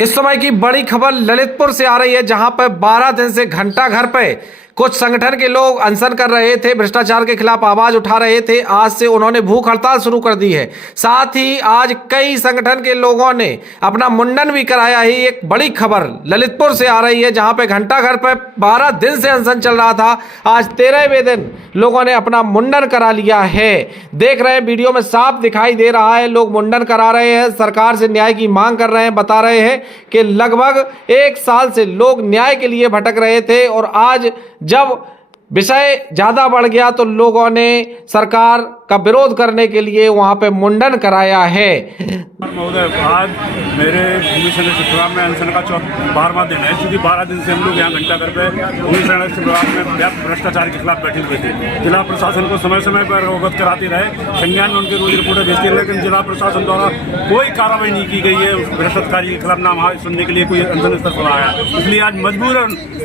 इस समय की बड़ी खबर ललितपुर से आ रही है, जहां पर 12 दिन से घंटा घर पे कुछ संगठन के लोग अनशन कर रहे थे, भ्रष्टाचार के खिलाफ आवाज उठा रहे थे। आज से उन्होंने भूख हड़ताल शुरू कर दी है। साथ ही आज कई संगठन के लोगों ने अपना मुंडन भी कराया है। एक बड़ी खबर ललितपुर से आ रही है, जहां पे घंटा घर पे 12 दिन से अनशन चल रहा था। आज 13वें दिन लोगों ने अपना मुंडन करा लिया है। देख रहे हैं, वीडियो में साफ दिखाई दे रहा है, लोग मुंडन करा रहे हैं, सरकार से न्याय की मांग कर रहे हैं। बता रहे हैं कि लगभग 1 साल से लोग न्याय के लिए भटक रहे थे और आज जब विषय ज्यादा बढ़ गया तो लोगों ने सरकार का विरोध करने के लिए वहां पे मुंडन कराया है। महोदय, आज मेरे भूमि संरक्षण विभाग में अनशन का 12वां दिन है, क्योंकि 12 दिन से हम लोग यहाँ घंटा घर पे भूमि संरक्षण विभाग में व्यापक भ्रष्टाचार के खिलाफ बैठे हुए थे। जिला प्रशासन को समय समय पर अवगत कराते रहे, संज्ञान में उनके रोज रिपोर्टें भेजते हैं, लेकिन जिला प्रशासन द्वारा कोई कार्रवाई नहीं की गई है। भ्रष्टाचारी के खिलाफ नाम सुनने के लिए कोई अनशन स्तर पर आया। इसलिए आज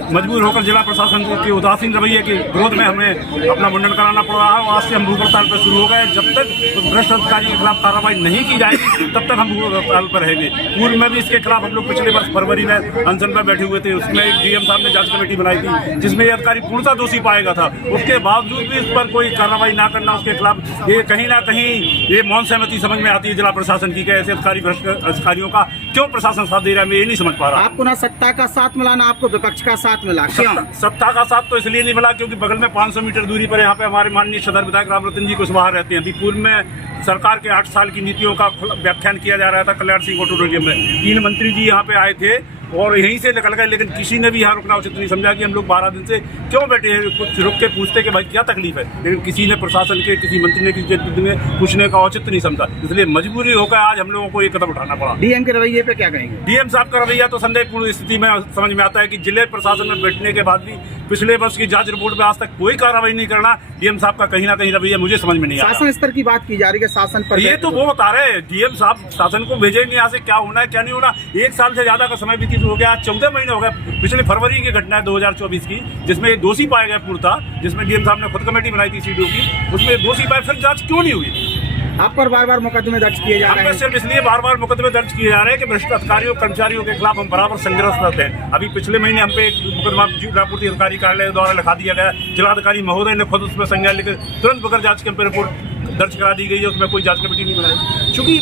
मजबूर होकर जिला प्रशासन के उदासीन रवैये के विरोध में हमें अपना मुंडन कराना पड़ रहा है। आज से हम भूख हड़ताल पर शुरू हो गए। जब तक भ्रष्टाचारी के खिलाफ कार्रवाई नहीं की जाएगी तब तक हम भूख हड़ताल पर रहेंगे। पूर्व में भी इसके खिलाफ हम लोग पिछले वर्ष फरवरी में अनशन पर बैठे हुए थे। उसमें एक डीएम साहब ने जांच कमेटी बनाई थी, जिसमें ये अधिकारी पूर्णतः दोषी पाया गया था। उसके बावजूद भी इस पर कोई कार्रवाई न करना, उसके खिलाफ ये कहीं ना कहीं ये मौन सहमति समझ में आती है जिला प्रशासन की। ऐसे अधिकारियों का क्यों प्रशासन साथ दे रहा है, मैं ये नहीं समझ पा रहा। आपको ना सत्ता का साथ मिला, ना आपको विपक्ष का साथ मिला। क्यों? सत्ता का साथ तो इसलिए नहीं मिला क्योंकि बगल में 500 मीटर दूरी पर यहाँ पे हमारे माननीय सदर विधायक रामरतन जी कुशवाहा रहते हैं। अभी पूर्व में सरकार के 8 साल की नीतियों का व्याख्यान किया जा रहा था कल्याण सिंह ऑडिटोरियम में। 3 मंत्री जी यहाँ पे आए थे और यहीं से निकल गए, लेकिन किसी ने भी यहाँ रुकना उचित नहीं समझा कि हम लोग 12 दिन से क्यों बैठे हैं। कुछ रुक के पूछते कि भाई क्या तकलीफ है, लेकिन किसी ने प्रशासन के किसी मंत्री ने किसी ने पूछने का औचित्य नहीं समझा। इसलिए मजबूरी होकर आज हम लोगों को ये कदम उठाना पड़ा। डीएम के रवैये पे क्या कहेंगे? डीएम साहब का रवैया तो संदेहपूर्ण स्थिति में समझ में आता है कि जिले प्रशासन में बैठने के बाद भी पिछले वर्ष की जांच रिपोर्ट में आज तक कोई कार्रवाई नहीं करना डीएम साहब का कहीं ना कहीं रवैया मुझे समझ में नहीं आ रहा। शासन स्तर की बात की जा रही है, शासन पर ये तो वो बता रहे हैं। डीएम साहब शासन को भेजेंगे यहाँ से, क्या होना है क्या नहीं होना। 1 साल से ज्यादा का समय व्यतीत हो गया, 14 महीने हो गए। पिछले फरवरी की घटना है 2024 की, जिसमें दोषी पाए गए पूर्णतः, जिसमें डीएम साहब ने खुद कमेटी बनाई थी सीडीओ की, उसमें दोषी पाए, फिर जांच क्यों नहीं हुई। आप पर बार-बार मुकदमे दर्ज किए जा रहे हैं। सिर्फ इसलिए बार-बार मुकदमे दर्ज किए जा रहे हैं कि भ्रष्ट अधिकारियों कर्मचारियों के खिलाफ हम बराबर संघर्ष करते हैं। अभी पिछले महीने हम पे एक मुकदमा जिलापूर्ति अधिकारी कार्यालय द्वारा लिखा दिया गया। जिलाधिकारी महोदय ने खुद उसमें संज्ञान लेकर तुरंत बगैर जांच के रिपोर्ट दर्ज करा दी गई है। उसमें कोई जांच कमेटी नहीं बनाई, क्योंकि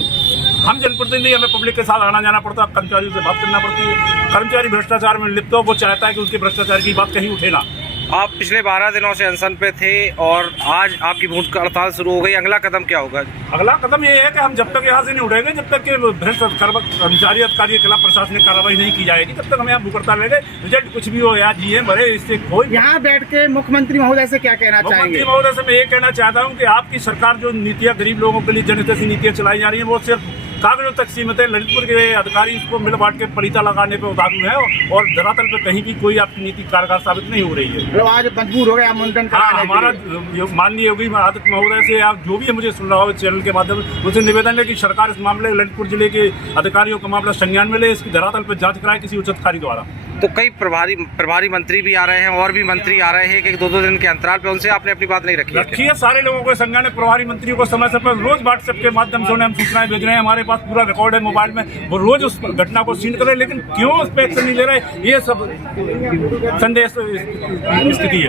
हम जनप्रतिनिधि, हमें पब्लिक के साथ आना जाना पड़ता है, कर्मचारियों से बात करना पड़ती है। कर्मचारी भ्रष्टाचार में लिप्त हो, वो चाहता है कि उसके भ्रष्टाचार की बात कहीं उठे ना। आप पिछले 12 दिनों से अनशन पे थे और आज आपकी भूख हड़ताल शुरू हो गई। अगला कदम क्या होगा? अगला कदम ये है कि हम जब तक यहाँ से नहीं उठेंगे, जब तक कि भ्रष्ट कर्मचारी अधिकारी के खिलाफ प्रशासनिक कार्रवाई नहीं की जाएगी, तब तक हम यहाँ भूख हड़ताल रहेंगे। रिजल्ट कुछ भी हो, या जिए मरे, इससे कोई। यहाँ बैठ के मुख्यमंत्री महोदय से क्या कहना चाहेंगे? मुख्यमंत्री महोदय से मैं ये कहना चाहता हूँ कि आपकी सरकार जो नीतियाँ गरीब लोगों के लिए जनहितैषी नीतियाँ चलाई जा रही है, वो सिर्फ कागजों तक सीमित है। ललितपुर के अधिकारी इसको मिल बांट के पलीता लगाने पे उतारू है और धरातल पे कहीं भी कोई आपकी नीति कारगर साबित नहीं हो रही है। तो आज मजबूर हो गए आप मुंडन कराने के लिए। हमारा माननीय योगी आदित्य महोदय से, आप जो भी मुझे सुन रहा हो चैनल के माध्यम से, मुझसे निवेदन है कि सरकार इस मामले ललितपुर जिले के अधिकारियों का मामला संज्ञान में ले, इसकी धरातल पर जांच कराए किसी उच्च अधिकारी द्वारा। तो कई प्रभारी मंत्री भी आ रहे हैं और भी मंत्री आ रहे हैं कि 2-2 दिन के अंतराल पे, उनसे आपने अपनी बात नहीं रखी है? सारे लोगों को संज्ञान, प्रभारी मंत्रियों को समय समय पर रोज व्हाट्सएप के माध्यम से उन्हें हम सूचनाएं भेज रहे हैं। हमारे पास पूरा रिकॉर्ड है मोबाइल में, वो रोज उस घटना को सीन कर रहे हैं, लेकिन क्यों उस पर एक्शन नहीं ले रहे, ये सब संदेश स्थिति है।